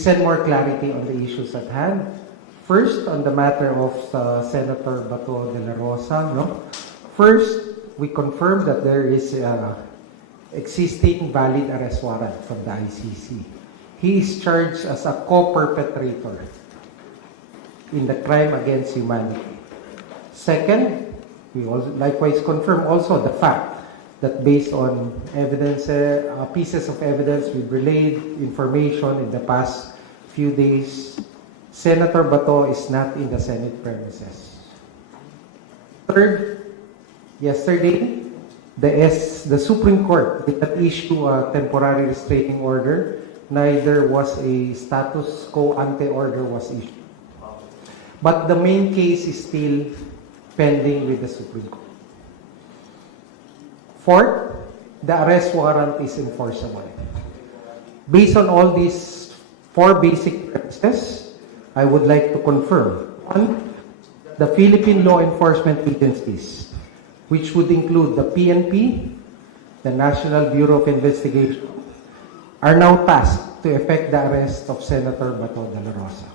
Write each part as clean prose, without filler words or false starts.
send more clarity on the issues at hand. First, on the matter of Senator Bato de la Rosa. No? First, we confirm that there is existing valid arrest warrant from the ICC. He is charged as a co-perpetrator in the crime against humanity. Second, we also likewise confirm also the fact that based on evidence, pieces of evidence we've relayed information in the past few days, Senator Bato is not in the Senate premises. Third, yesterday, the Supreme Court did not issue a temporary restraining order, neither was a status quo ante order was issued. But the main case is still pending with the Supreme Court. Fourth, the arrest warrant is enforceable. Based on all these four basic premises, I would like to confirm, one, the Philippine law enforcement agencies, which would include the PNP, the National Bureau of Investigation, are now tasked to effect the arrest of Senator Bato de la Rosa.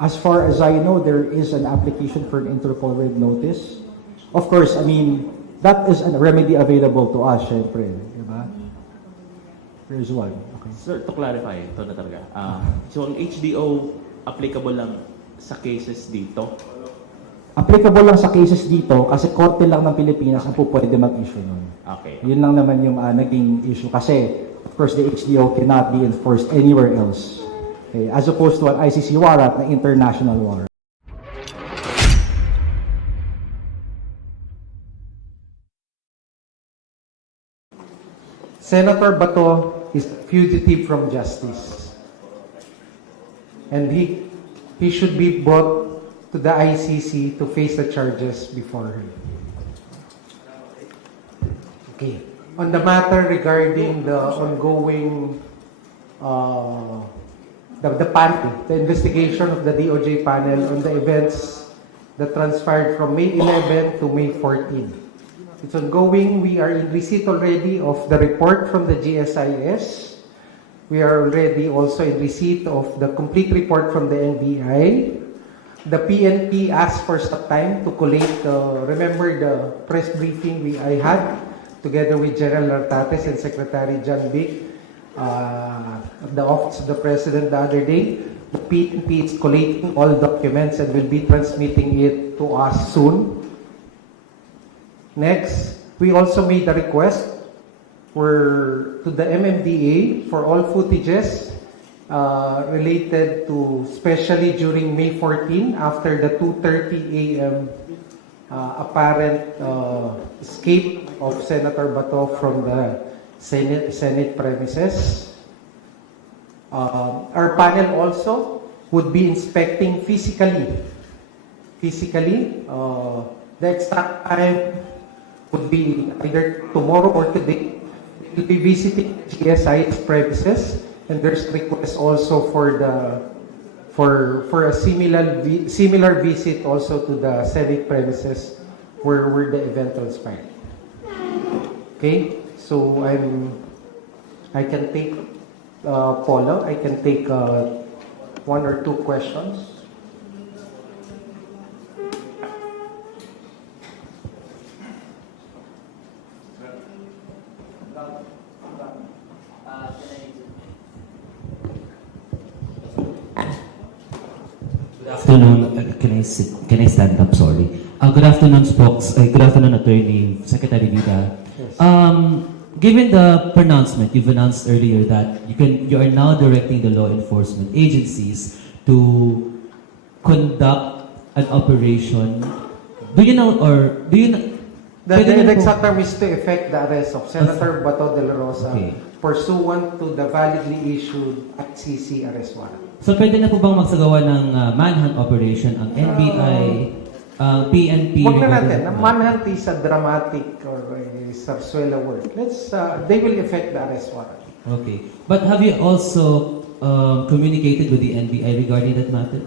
As far as I know, there is an application for an Interpol Red Notice. Of course, I mean, that is a remedy available to us, syempre. Diba? There is one. Okay. Sir, to clarify, ito na talaga. So, ang HDO, applicable lang sa cases dito? Applicable lang sa cases dito kasi korte lang ng Pilipinas ang po pwede mag-issue nun. Okay. Yun lang naman yung naging issue kasi, of course, the HDO cannot be enforced anywhere else. Okay? As opposed to an ICC warrant na international warrant. Senator Bato is fugitive from justice. And he should be brought to the ICC to face the charges before him. Okay. On the matter regarding the ongoing the investigation of the DOJ panel on the events that transpired from May 11 to May 14. It's ongoing. We are in receipt already of the report from the GSIS. We are already also in receipt of the complete report from the NBI. The PNP asked for some time to collate, remember the press briefing I had together with General Nartates and Secretary John Vic at the Office of the President the other day. The PNP is collating all documents and will be transmitting it to us soon. Next, we also made a request to the MMDA for all footages related to, especially during May 14, after the 2:30 a.m. Apparent escape of Senator Bato from the Senate premises. Our panel also would be inspecting physically. The exact time would be either tomorrow or today. We'll be visiting GSI's premises, and there's request also for a similar visit also to the Senate premises where the event transpired. Okay, so I can take Paula. I can take one or two questions. Good afternoon. Can I stand up? Sorry. Good afternoon, Spokes. Good afternoon, Attorney Secretary Vida. Yes. Given the pronouncement you've announced earlier that you are now directing the law enforcement agencies to conduct an operation. Do you know? The exact term is to effect the arrest of Senator Bato de la Rosa pursuant to the validly issued ICC arrest warrant. So pwede na po bang magsagawa ng manhunt operation ang NBI, PNP? Huwag na natin. Ang manhunt is a dramatic or a sarsuela word. They will effect the arrest warrant. Okay. But have you also communicated with the NBI regarding that matter?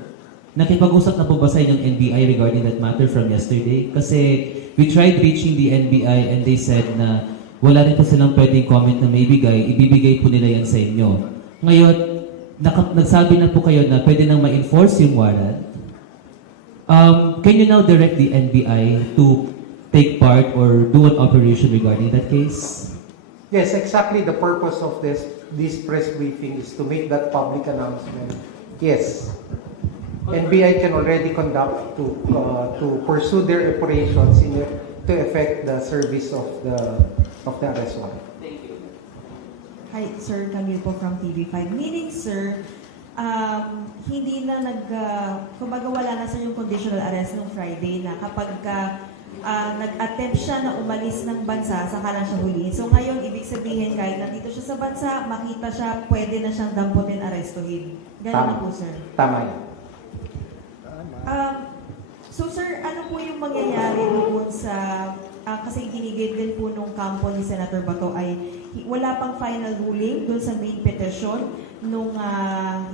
Nakipag-usap na po ba sa inyong NBI regarding that matter from yesterday? Kasi we tried reaching the NBI and they said na wala rin po silang pwedeng comment na ibibigay po nila yan sa inyo. Ngayon, nagsabi na po kayo na pwede nang ma-enforce yung warrant. Can you now direct the NBI to take part or do an operation regarding that case? Yes, exactly the purpose of this press briefing is to make that public announcement. Yes, NBI can already conduct to pursue their operations to effect the service of the arrest warrant. Hi, Sir Camille po from TV5. Meaning, sir, hindi na kumbaga wala na sir yung conditional arrest nung Friday na kapag nag-attempt siya na umalis ng bansa, saka lang siya huliin. So ngayon, ibig sabihin, kahit nandito siya sa bansa, makita siya, pwede na siyang damputin, arestuhin. Ganun na po, sir. Tama yan. So sir, ano po yung mangyayari doon sa, kasi ginigit din po nung kampo ni Senator Bato ay wala pang final ruling doon sa main petition nung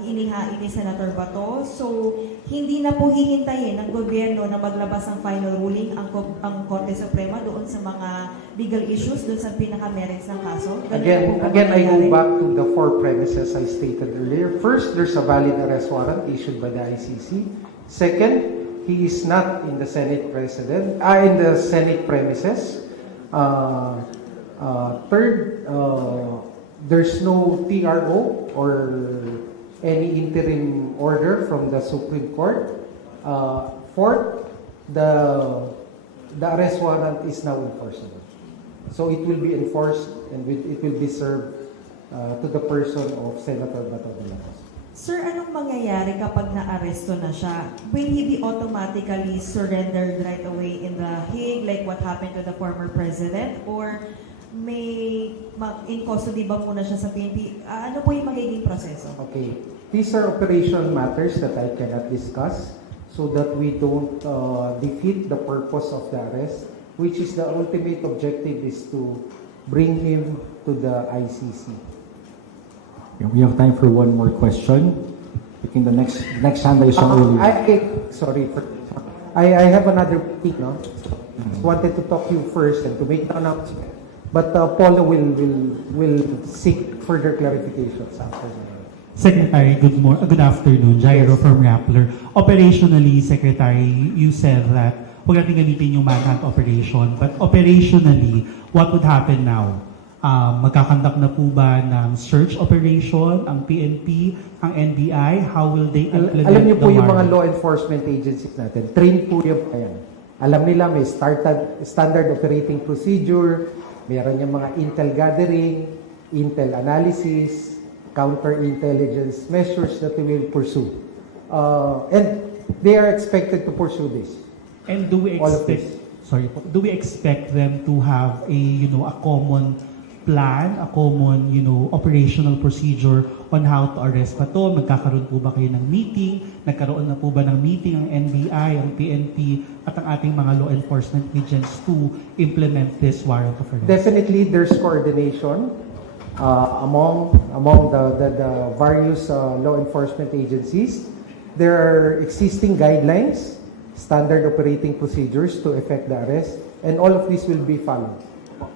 inihain ni Senator Bato. So, hindi na po hihintayin ng gobyerno na maglabas ng final ruling ang Korte Suprema doon sa mga legal issues, doon sa pinaka-merits ng kaso. Again, I go back to the four premises I stated earlier. First, there's a valid arrest warrant issued by the ICC. Second, he is not in the Senate premises. Third, there's no TRO or any interim order from the Supreme Court. Fourth, the arrest warrant is now enforceable. So it will be enforced and it will be served to the person of Senator Bato de la Rosa. Sir, anong mangyayari kapag na-aresto na siya? Will he be automatically surrendered right away in The Hague like what happened to the former president? Or may in custody ba muna siya sa PNP? Ano po yung magiging proseso? Okay. These are operational matters that I cannot discuss so that we don't defeat the purpose of the arrest, which is the ultimate objective is to bring him to the ICC. We have time for one more question. Picking the next hand ay isang ulit. I have another thing, no? Wanted to talk to you first and to make the announcement. But Paulo will seek further clarifications after that. Secretary, good afternoon. Jairo from Rappler. Operationally, Secretary, you said that huwag natin gamitin yung manhunt operation. But operationally, what would happen now? Magkakandak na po ba ng search operation, ang PNP, ang NBI? How will they implement Alam niyo po the yung mga warrant? law enforcement agencies natin, train po yung ayan. Alam nila may standard operating procedure, meron yung mga intel gathering, intel analysis, counter-intelligence measures that we will pursue. And they are expected to pursue this. And do we All of expect them to have a common plan, a common, operational procedure on how to arrest pa to? Magkakaroon po ba kayo ng meeting? Nagkaroon na po ba ng meeting ang NBI, ang PNP, at ang ating mga law enforcement agents to implement this warrant of arrest? Definitely, there's coordination among the various law enforcement agencies. There are existing guidelines, standard operating procedures to effect the arrest, and all of this will be followed.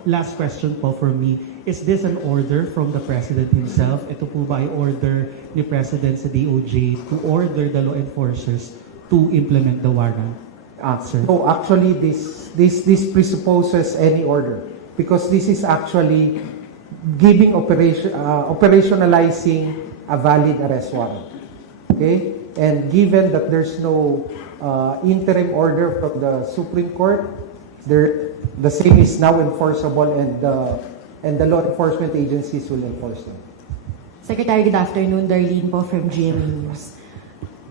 Last question po for me. Is this an order from the President himself? Ito po ba ay order ni President sa DOJ to order the law enforcers to implement the warrant? Sir. So actually, this presupposes any order because this is actually giving operationalizing a valid arrest warrant. Okay, and given that there's no interim order from the Supreme Court, the same is now enforceable, and the law enforcement agencies will enforce them. Secretary, good afternoon. Darlene po from GMA News.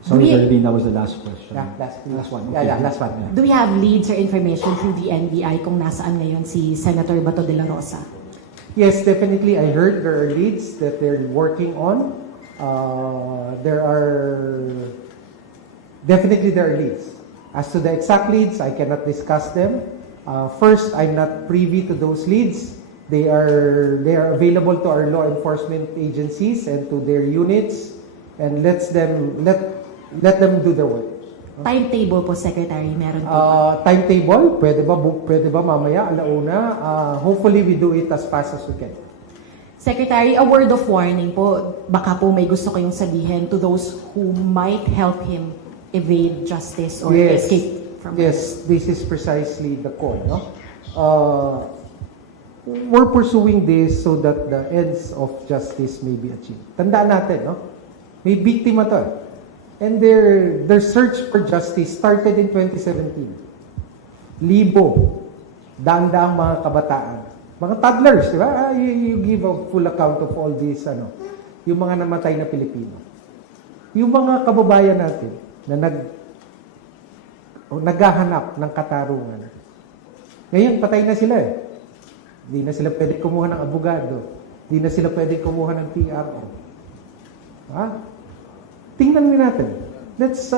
Sorry, Darlene, that was the last question. Yeah, last one. Okay. Yeah, last one. Do we have leads or information through the NBI kung nasaan ngayon si Senator Bato de la Rosa? Yes, definitely. I heard there are leads that they're working on. There are leads. As to the exact leads, I cannot discuss them. First, I'm not privy to those leads. They are available to our law enforcement agencies and to their units, and let them do their work. Timetable po, Secretary, meron po ba? Timetable, pwede ba mamaya, alauna? Hopefully we do it as fast as we can. Secretary, a word of warning po. Baka po may gusto kayong sabihin to those who might help him evade justice or escape from Yes, this is precisely the core. No? We're pursuing this so that the ends of justice may be achieved. Tandaan natin, no? May biktima to. And their search for justice started in 2017. Libo, daan-daang mga kabataan. Mga toddlers, di ba? You give a full account of all these, yung mga namatay na Pilipino. Yung mga kababayan natin na naghahanap ng katarungan. Ngayon, patay na sila eh. Hindi na sila pwede kumuha ng abogado. Hindi na sila pwede kumuha ng PRO. Ha? Tingnan natin. Let's,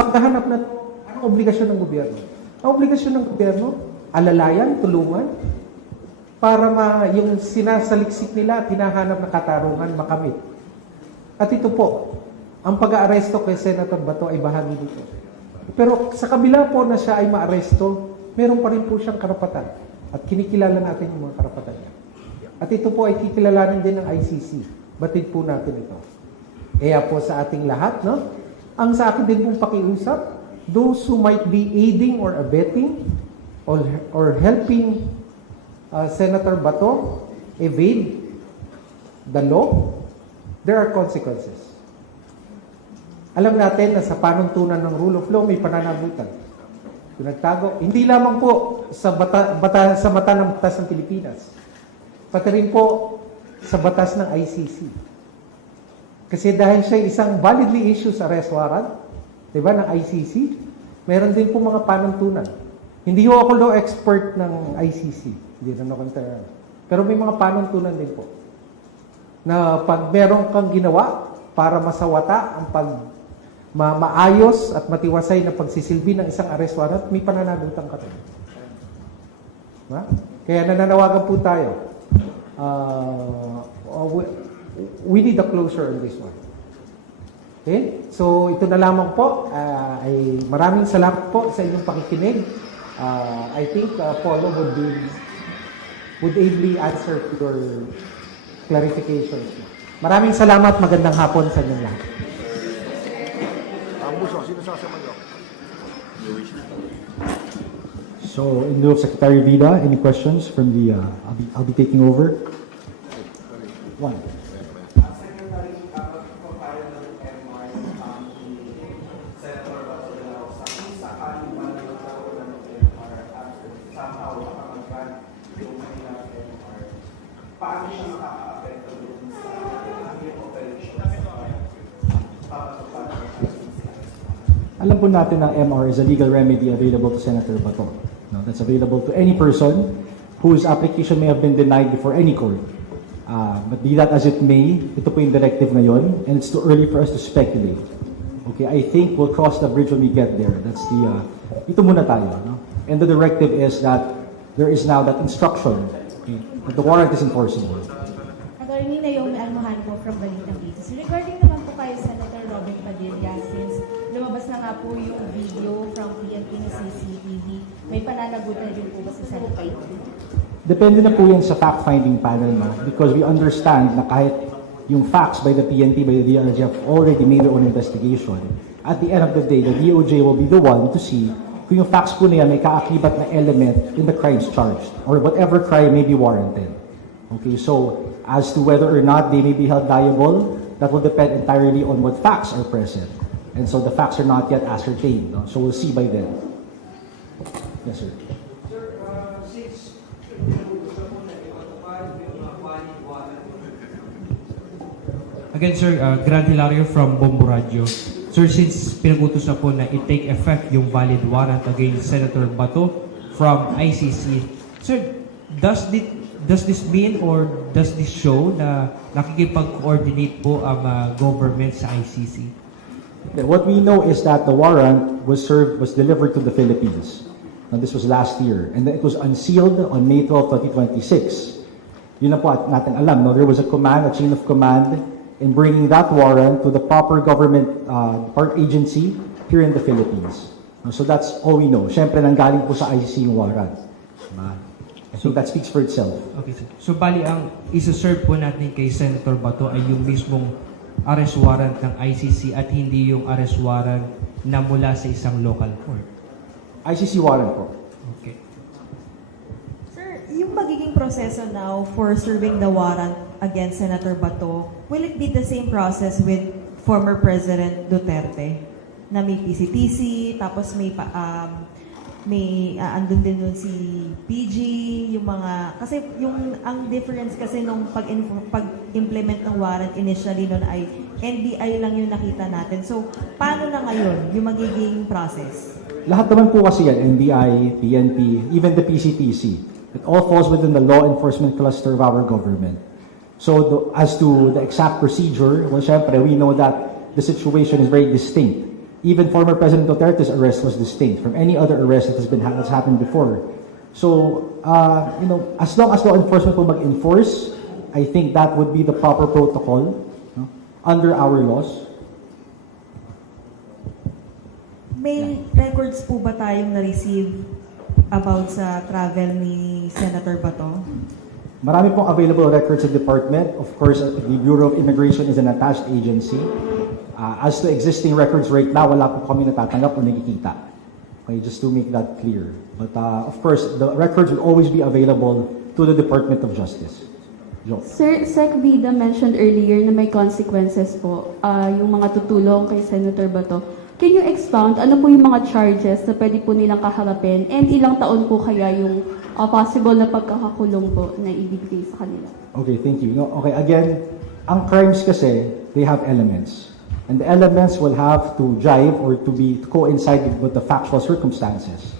pagkahanap na anong obligasyon ng gobyerno? Ang obligasyon ng gobyerno, alalayan, tulungan, para yung sinasaliksik nila, hinahanap na katarungan, makamit. At ito po, ang pag-aaresto kay Senator Bato ay bahagi dito. Pero sa kabila po na siya ay maaresto, meron pa rin po siyang karapatan. At kinikilala natin yung mga karapatan niya. At ito po ay kikilalanin din ng ICC. Batid po natin ito. Kaya po sa ating lahat, no? Ang sa akin din pong pakiusap, those who might be aiding or abetting or helping Senator Bato evade the law, there are consequences. Alam natin na sa panuntunan ng rule of law may pananagutan. Kung nagtago, hindi lamang po sa sa mata ng batas ng Pilipinas, pati rin po sa batas ng ICC. Kasi dahil siya isang validly issued arrest warrant, di ba, ng ICC, meron din po mga panuntunan. Hindi ho ako law expert ng ICC. Hindi na nakontra. Pero may mga panuntunan din po. Na pag meron kang ginawa para masawata ang maayos at matiwasay na pagsisilbi ng isang arrest warrant, may pananagutan ka rin. Diba? Kaya nananawagan po tayo. We need a closure on this one. Okay? So, ito na lamang po. Ay maraming salamat po sa inyong pakikinig. I think Polo would ably answer to your clarifications. Maraming salamat. Magandang hapon sa inyong lahat. So, in lieu of Secretary Vida, any questions from the, I'll be taking over. One. Alam po natin na MR is a legal remedy available to Senator Bato. No, that's available to any person whose application may have been denied before any court. But be that as it may, ito po yung directive ngayon, and it's too early for us to speculate. Okay, I think we'll cross the bridge when we get there. That's ito muna tayo. No? And the directive is that there is now that instruction, okay, that the warrant is enforceable. Attorney Naomi Almohan po from Balitang Business. Regarding naman po kay Senator Robert Padilla, since lumabas na nga po yung video from PNP na CCTV, may pananagutan din po ba sa Senator? Depende na po yan sa fact-finding panel, no? Because we understand na kahit yung facts by the PNP, by the DOJ have already made their own investigation. At the end of the day, the DOJ will be the one to see kung yung facts po na yan may kaakibat na element in the crimes charged or whatever crime may be warranted. Okay, so as to whether or not they may be held liable, that will depend entirely on what facts are present. And so the facts are not yet ascertained. No? So we'll see by then. Yes, sir. Again, sir, Grant Hilario from Bombo Radio. Sir, since pinag-utos na po na i-take effect yung valid warrant against Senator Bato from ICC, sir, does this mean or does this show na nakikipag-coordinate po ang government sa ICC? What we know is that the warrant was delivered to the Philippines. Now, this was last year. And then it was unsealed on May 12, 2026. Yun na po natin alam. No? There was a chain of command in bringing that warrant to the proper government part agency here in the Philippines. So that's all we know. Siyempre, nanggaling po sa ICC yung warrant. Diba? Yes, So that speaks for itself. Okay, sir. So, bali, ang isa-serve po natin kay Senator Bato ay yung mismong arrest warrant ng ICC at hindi yung arrest warrant na mula sa isang local court. ICC warrant po. Okay. Sir, yung magiging proseso now for serving the warrant against Senator Bato, will it be the same process with former President Duterte? Na may PCTC, tapos andun din nun si PG, yung mga, kasi ang difference kasi nung pag-implement ng warrant initially nun ay NBI lang yung nakita natin. So, paano na ngayon yung magiging process? Lahat naman po kasi yan, NBI, PNP, even the PCTC. It all falls within the law enforcement cluster of our government. So, as to the exact procedure, well, syempre, we know that the situation is very distinct. Even former President Duterte's arrest was distinct from any other arrest that has happened before. So, as long as law enforcement will mag-enforce, I think that would be the proper protocol, no, under our laws. May records po ba tayong na-receive about sa travel ni Senator Bato? Marami pong available records sa department. Of course, the Bureau of Immigration is an attached agency. As to existing records right now, wala po kami natatanggap o nakikita. Okay, just to make that clear. But of course, the records will always be available to the Department of Justice. Jo. Sir, Sec Vida mentioned earlier na may consequences po yung mga tutulong kay Senator Bato. Can you expound ano po yung mga charges na pwede po nilang kaharapin and ilang taon po kaya yung possible na pagkakakulong po na ibigay sa kanila? Okay, thank you. No, okay, again, ang crimes kasi, they have elements. And the elements will have to jive or to coincide with the factual circumstances.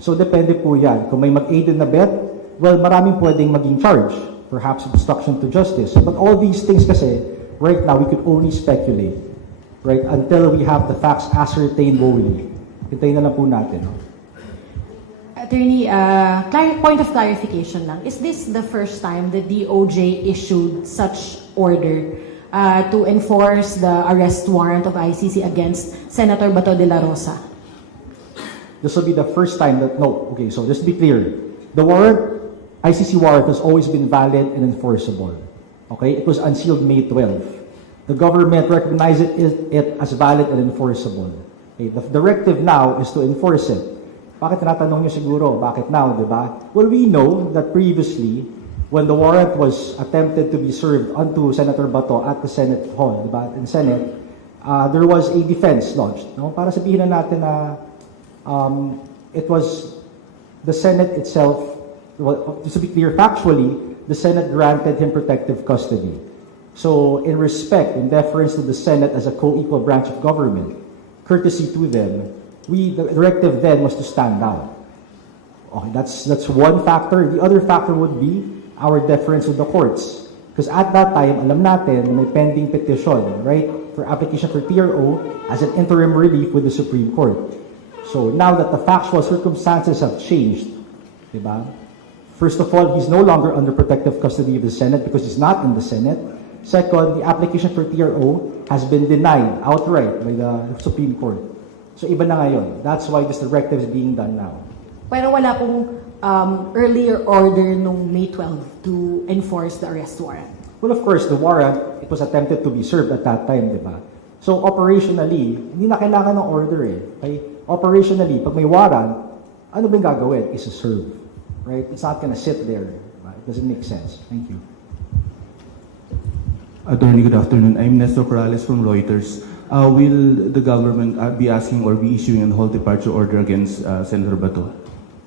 So, depende po yan. Kung may mag-aid and abet, well, maraming pwedeng maging charge. Perhaps obstruction to justice. But all these things kasi, right now, we could only speculate. Right? Until we have the facts ascertained wholly. Hintayin na lang po natin. Attorney, point of clarification lang. Is this the first time the DOJ issued such order to enforce the arrest warrant of ICC against Senator Bato de la Rosa? This will be the first time that, no, okay, so just to be clear, the warrant, ICC warrant has always been valid and enforceable. Okay, it was unsealed May 12. The government recognized it as valid and enforceable. Okay, the directive now is to enforce it. Bakit tinatanong nyo siguro, bakit now, di ba? Well, we know that previously, when the warrant was attempted to be served onto Senator Bato at the Senate Hall, di ba, in Senate, there was a defense launched. No? Para sabihin na natin na it was the Senate itself, well, just to be clear, factually, the Senate granted him protective custody. So, in respect, in deference to the Senate as a co-equal branch of government, courtesy to them, the directive then was to stand down. Okay, that's one factor. The other factor would be our deference with the courts. Because at that time, alam natin na may pending petition, right, for application for TRO as an interim relief with the Supreme Court. So now that the factual circumstances have changed, diba? First of all, he's no longer under protective custody of the Senate because he's not in the Senate. Second, the application for TRO has been denied outright by the Supreme Court. So iba na ngayon. That's why this directive is being done now. Pero wala pong earlier order nung May 12 to enforce the arrest warrant. Well, of course, the warrant, it was attempted to be served at that time, di ba? So, operationally, hindi na kailangan ng order eh. Okay? Operationally, pag may warrant, ano ba yung gagawin? Is to serve. Right? It's not gonna sit there. Diba? It doesn't make sense. Thank you. Attorney, good afternoon. I'm Nestor Corrales from Reuters. Will the government be asking or be issuing a whole departure order against Senator Bato?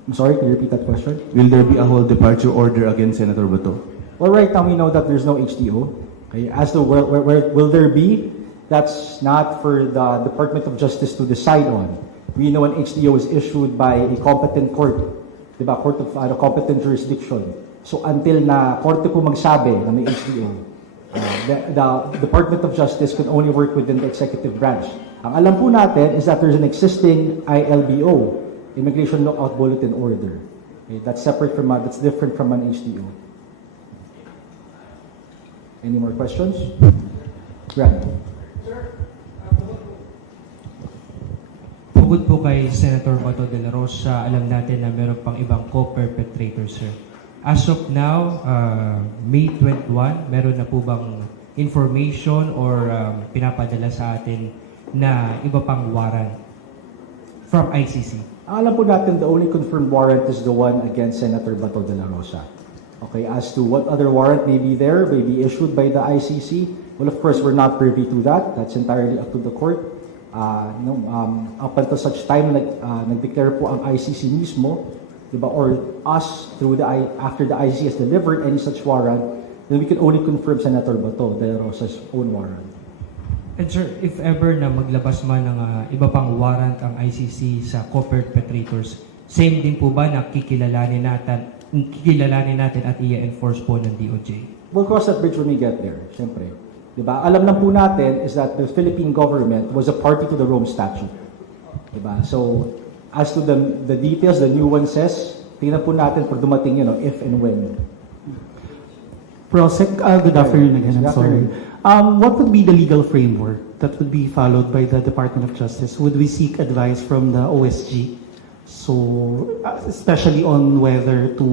I'm sorry, can you repeat that question? Will there be a whole departure order against Senator Bato? Well, right now we know that there's no HDO. Okay? As to where will there be, that's not for the Department of Justice to decide on. We know an HDO is issued by a competent court, diba? Court of competent jurisdiction. So until na korte po magsabi na may HDO, the Department of Justice can only work within the executive branch. Ang alam po natin is that there's an existing ILBO, Immigration Lookout Bulletin Order. Okay, that's separate from that's different from an HDO. Any more questions? Grant. Bukod po kay Senator Bato de la Rosa, alam natin na meron pang ibang co-perpetrator, sir. As of now, May 21, meron na po bang information or pinapadala sa atin na iba pang warrant from ICC? Ang alam po natin, the only confirmed warrant is the one against Senator Bato de la Rosa. Okay, as to what other warrant may be there, may be issued by the ICC, well, of course, we're not privy to that. That's entirely up to the court. Up until such time na nag-declare po ang ICC mismo, diba, or us through after the ICC has delivered any such warrant, then we can only confirm Senator Bato de la Rosa's own warrant. And sir, if ever na maglabas man ng iba pang warrant ang ICC sa co-perpetrators, same din po ba na kikilalanin natin at i-enforce po ng DOJ? We'll cross that bridge when we get there, syempre. Diba? Alam lang po natin is that the Philippine government was a party to the Rome Statute. Diba? So, as to the details, the nuances, tingnan po natin pag dumating, if and when. Prosec, good afternoon again. Good I'm sorry. What would be the legal framework that would be followed by the Department of Justice? Would we seek advice from the OSG? So, especially on whether to,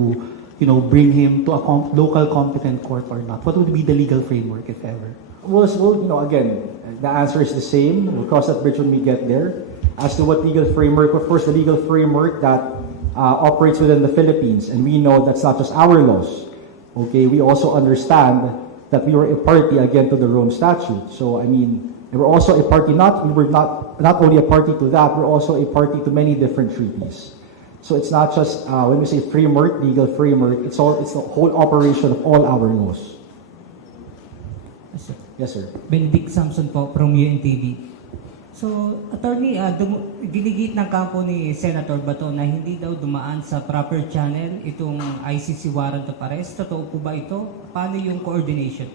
bring him to a local competent court or not. What would be the legal framework, if ever? Well, again, the answer is the same. We'll cross that bridge when we get there. As to what legal framework, of course, the legal framework that operates within the Philippines, and we know that's not just our laws. Okay, we also understand that we were a party again to the Rome Statute. So, we're also a party. We were not only a party to that, we're also a party to many different treaties. So it's not just when we say framework, legal framework. It's the whole operation of all our laws. Yes, sir. Benedict Samson po from UNTV. So, attorney, ginigit ng kampo ni Senator Bato na hindi daw dumaan sa proper channel itong ICC warrant of arrest. Totoo po ba ito? Paano yung coordination?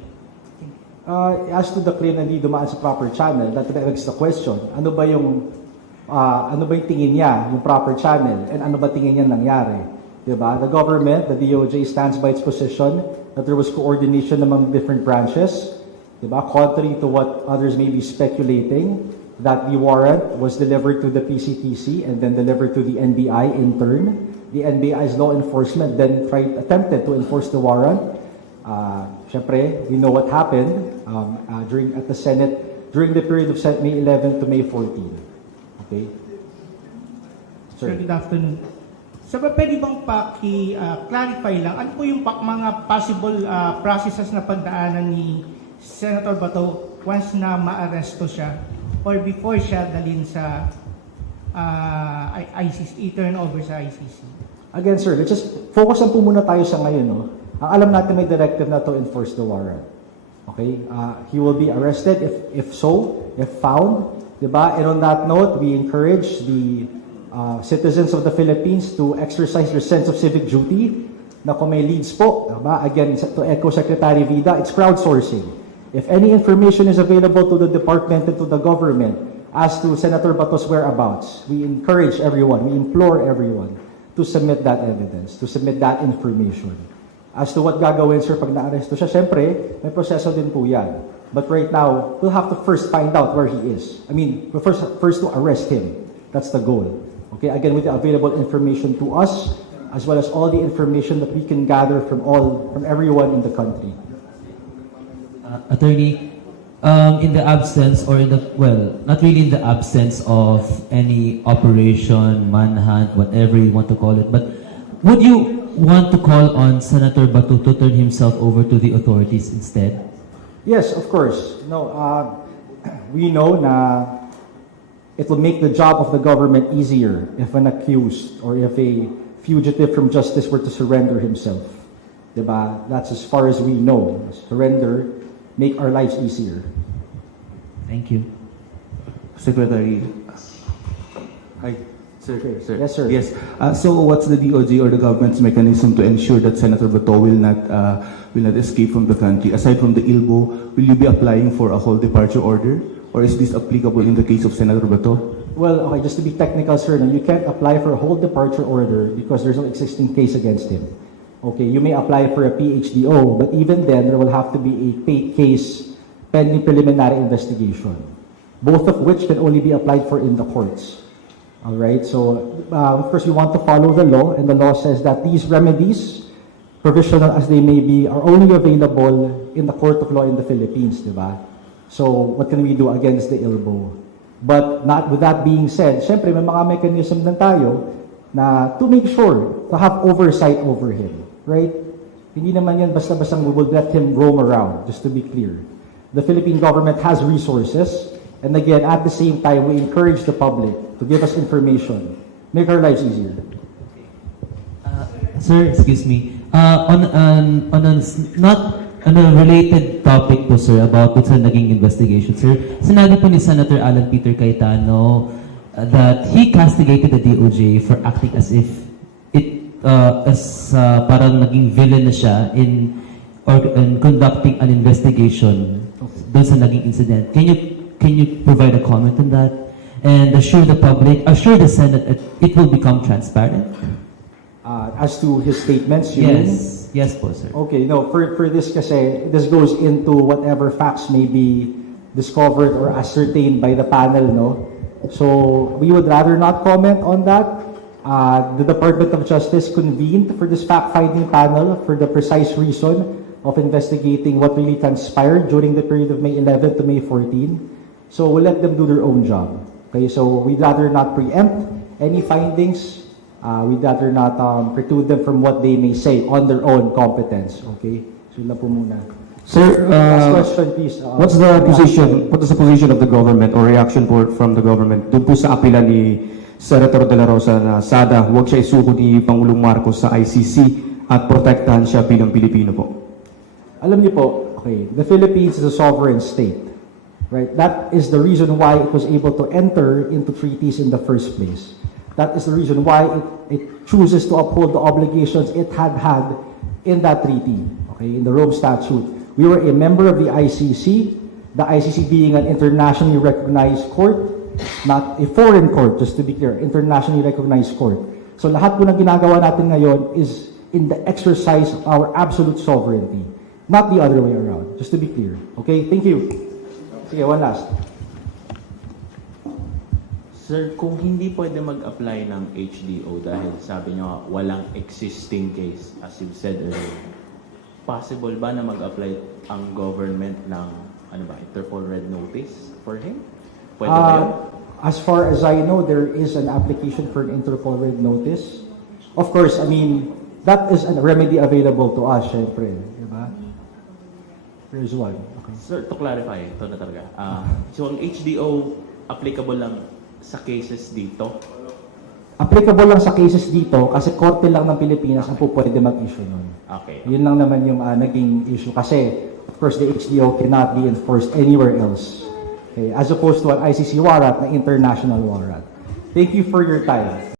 As to the claim na hindi dumaan sa proper channel, that begs the question. Ano ba yung tingin niya, yung proper channel, and ano ba tingin niya nangyari? Diba? The government, the DOJ, stands by its position that there was coordination among different branches. Diba? Contrary to what others may be speculating, that the warrant was delivered to the PCTC and then delivered to the NBI in turn. The NBI's law enforcement then attempted to enforce the warrant. Syempre, we know what happened at the Senate during the period of May 11 to May 14. Okay? Sir, good afternoon. So, pwede bang clarify lang, ano po yung mga possible processes na pagdaanan ni Senator Bato once na ma-aresto siya or before siya dalhin sa ICC, i-turn over sa ICC? Again, sir, let's just focus lang po muna tayo sa ngayon. No? Ang alam natin may directive na to enforce the warrant. Okay? He will be arrested if found. Diba? And on that note, we encourage the citizens of the Philippines to exercise their sense of civic duty na kung may leads po. Diba? Again, to echo Secretary Vida, it's crowdsourcing. If any information is available to the department and to the government as to Senator Bato's whereabouts, we encourage everyone, we implore everyone to submit that evidence, to submit that information. As to what gagawin, sir, pag na-aresto siya, syempre, may proseso din po yan. But right now, we'll have to first find out where he is. We'll first to arrest him. That's the goal. Okay, again, with the available information to us, as well as all the information that we can gather from everyone in the country. Attorney, in the absence or not really in the absence of any operation, manhunt, whatever you want to call it, but would you want to call on Senator Bato to turn himself over to the authorities instead? Yes, of course. No, we know na it will make the job of the government easier if an accused or if a fugitive from justice were to surrender himself. Diba? That's as far as we know. Surrender, make our lives easier. Thank you. Secretary. Hi. Sir. Yes, sir. Yes. So what's the DOJ or the government's mechanism to ensure that Senator Bato will not escape from the country? Aside from the ILBO, will you be applying for a whole departure order? Or is this applicable in the case of Senator Bato? Well, okay, just to be technical, sir, no, you can't apply for a whole departure order because there's no existing case against him. Okay, you may apply for a PHDO, but even then, there will have to be a case pending preliminary investigation, both of which can only be applied for in the courts. All right, so first we want to follow the law, and the law says that these remedies provisional as they may be, are only available in the court of law in the Philippines, di ba? So, what can we do against the ILBO? But not with that being said, syempre may mga mechanism din tayo na to make sure to have oversight over him, right? Hindi naman yan basta-bastang we will let him roam around, just to be clear. The Philippine government has resources, and again, at the same time, we encourage the public to give us information, make our lives easier. Sir, excuse me. On a related topic po, sir, about sa naging investigation, sir, sinabi po ni Senator Alan Peter Cayetano that he castigated the DOJ for acting as if parang naging villain na siya in conducting an investigation doon sa naging incident. Can you provide a comment on that and assure the public, assure the Senate that it will become transparent? As to his statements, you mean? Yes po, sir. Okay, no, for this kasi, this goes into whatever facts may be discovered or ascertained by the panel, no? So, we would rather not comment on that. The Department of Justice convened for this fact-finding panel for the precise reason of investigating what really transpired during the period of May 11 to May 14. So, we'll let them do their own job. Okay, so we'd rather not preempt any findings. We'd rather not preclude them from what they may say on their own competence. Okay? So, yun lang po muna. Sir, Last question, please. what is the position of the government or reaction from the government dun po sa apela ni Senator De La Rosa na sada huwag siya isuko ni Pangulong Marcos sa ICC at protektahan siya bilang Pilipino po? Alam niyo po, okay, the Philippines is a sovereign state. Right? That is the reason why it was able to enter into treaties in the first place. That is the reason why it chooses to uphold the obligations it had in that treaty, okay, in the Rome Statute. We were a member of the ICC being an internationally recognized court, not a foreign court, just to be clear, internationally recognized court. So lahat po ng ginagawa natin ngayon is in the exercise of our absolute sovereignty, not the other way around, just to be clear. Okay, thank you. Sige, one last. Sir, kung hindi pwede mag-apply ng HDO dahil sabi nyo walang existing case, as you said earlier, possible ba na mag-apply ang government ng Interpol Red Notice for him? Pwede ba yun? As far as I know, there is an application for an Interpol Red Notice. Of course, I mean, that is a remedy available to us, syempre. Diba? There is one. Okay. Sir, to clarify, ito na talaga. So, ang HDO applicable lang sa cases dito? Applicable lang sa cases dito kasi korte lang ng Pilipinas ang po pwede mag-issue nun. Okay. Yun lang naman yung naging issue kasi, of course, the HDO cannot be enforced anywhere else. Okay, as opposed to an ICC warrant na international warrant. Thank you for your time.